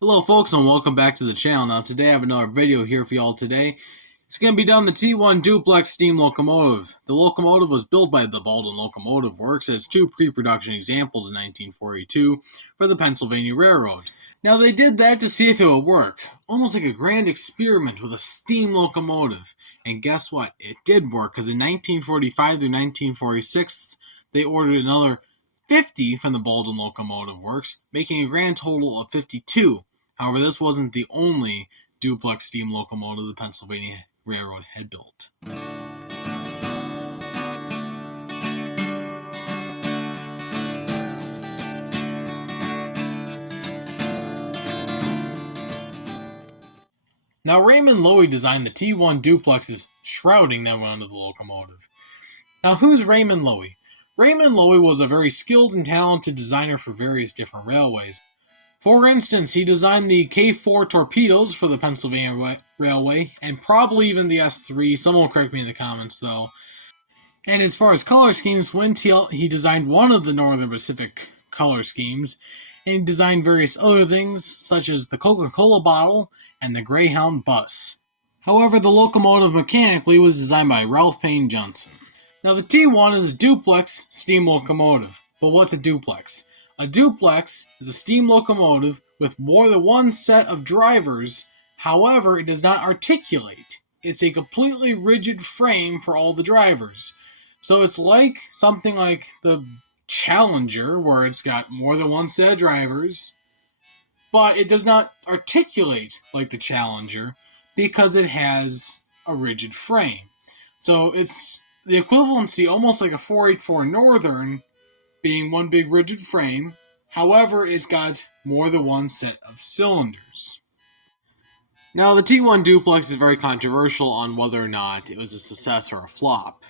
Hello folks and welcome back to the channel. Now today I have another video here for y'all today. It's going to be done the T1 Duplex steam locomotive. The locomotive was built by the Baldwin Locomotive Works as two pre-production examples in 1942 for the Pennsylvania Railroad. Now they did that to see if it would work, almost like a grand experiment with a steam locomotive. And guess what? It did work, because in 1945 through 1946 they ordered another 50 from the Baldwin Locomotive Works, making a grand total of 52. However, this wasn't the only duplex steam locomotive the Pennsylvania Railroad had built. Now, Raymond Loewy designed the T1 duplex's shrouding that went onto the locomotive. Now, who's Raymond Loewy? Raymond Loewy was a very skilled and talented designer for various different railways. For instance, he designed the K4 torpedoes for the Pennsylvania Railway, and probably even the S3. Someone will correct me in the comments, though. And as far as color schemes went, he designed one of the Northern Pacific color schemes, and he designed various other things, such as the Coca-Cola bottle and the Greyhound bus. However, the locomotive mechanically was designed by Ralph Payne Johnson. Now, the T1 is a duplex steam locomotive. But what's a duplex? A duplex is a steam locomotive with more than one set of drivers. However, it does not articulate. It's a completely rigid frame for all the drivers. So it's like something like the Challenger, where it's got more than one set of drivers, but it does not articulate like the Challenger because it has a rigid frame. So it's the equivalency, almost like a 484 Northern, being one big rigid frame. However, it's got more than one set of cylinders. Now, the T1 Duplex is very controversial on whether or not it was a success or a flop.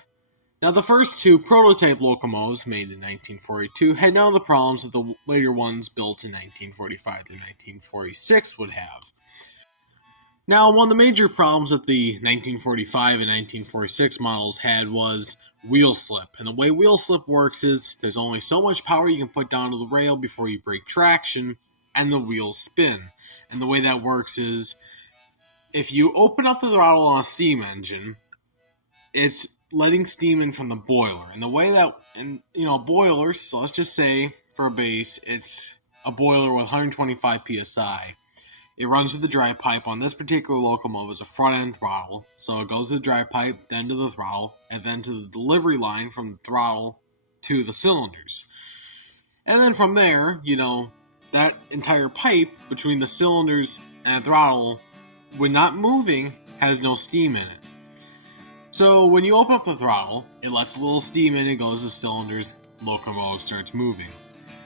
Now, the first two prototype locomotives made in 1942 had none of the problems that the later ones built in 1945 to 1946 would have. Now, one of the major problems that the 1945 and 1946 models had was wheel slip. And the way wheel slip works is there's only so much power you can put down to the rail before you break traction and the wheels spin. And the way that works is if you open up the throttle on a steam engine, it's letting steam in from the boiler. And the way that, boilers, so let's just say for a base, it's a boiler with 125 psi. It runs through the dry pipe. On this particular locomotive is a front-end throttle. So it goes to the dry pipe, then to the throttle, and then to the delivery line from the throttle to the cylinders. And then from there, that entire pipe between the cylinders and the throttle, when not moving, has no steam in it. So when you open up the throttle, it lets a little steam in, it goes to the cylinders, locomotive starts moving.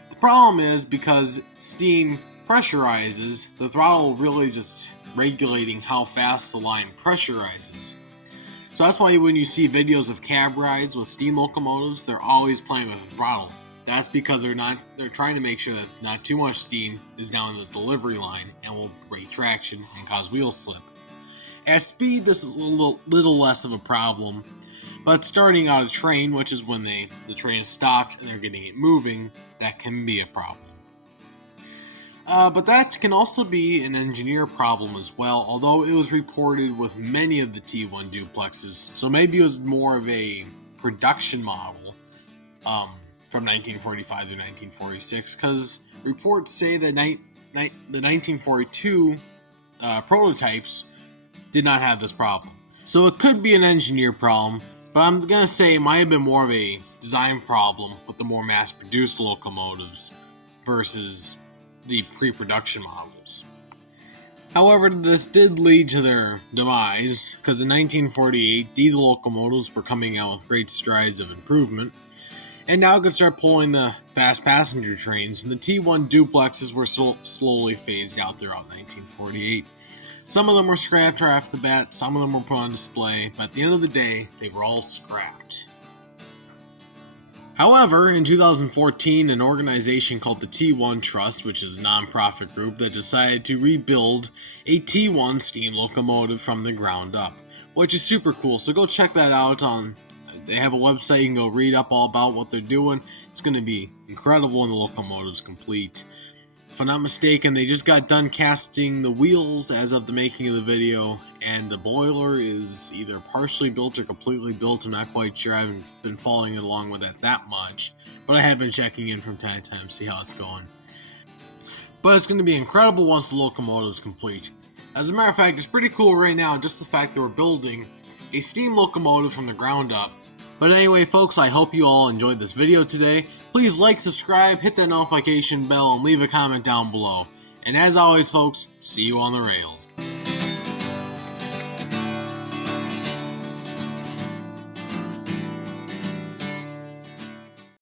The problem is, because steam pressurizes, the throttle really is just regulating how fast the line pressurizes. So that's why when you see videos of cab rides with steam locomotives, they're always playing with the throttle. That's because they're trying to make sure that not too much steam is down the delivery line and will break traction and cause wheel slip. At speed, this is a little less of a problem, but starting out a train, which is when the train is stopped and they're getting it moving, that can be a problem. But that can also be an engineer problem as well, although it was reported with many of the T1 duplexes, so maybe it was more of a production model from 1945 to 1946, because reports say that the 1942 prototypes did not have this problem. So it could be an engineer problem, but I'm going to say it might have been more of a design problem with the more mass-produced locomotives versus the pre-production models. However, this did lead to their demise, because in 1948, diesel locomotives were coming out with great strides of improvement, and now could start pulling the fast passenger trains, and the T1 duplexes were slowly phased out throughout 1948. Some of them were scrapped right off the bat, some of them were put on display, but at the end of the day, they were all scrapped. However, in 2014, an organization called the T1 Trust, which is a non-profit group, that decided to rebuild a T1 steam locomotive from the ground up, which is super cool. So go check that out. They have a website, you can go read up all about what they're doing. It's going to be incredible when the locomotive's complete. If I'm not mistaken, they just got done casting the wheels as of the making of the video, and the boiler is either partially built or completely built. I'm not quite sure. I haven't been following it along with that much, but I have been checking in from time to time to see how it's going. But it's going to be incredible once the locomotive is complete. As a matter of fact, it's pretty cool right now, just the fact that we're building a steam locomotive from the ground up. But anyway, folks, I hope you all enjoyed this video today. Please like, subscribe, hit that notification bell, and leave a comment down below. And as always, folks, see you on the rails.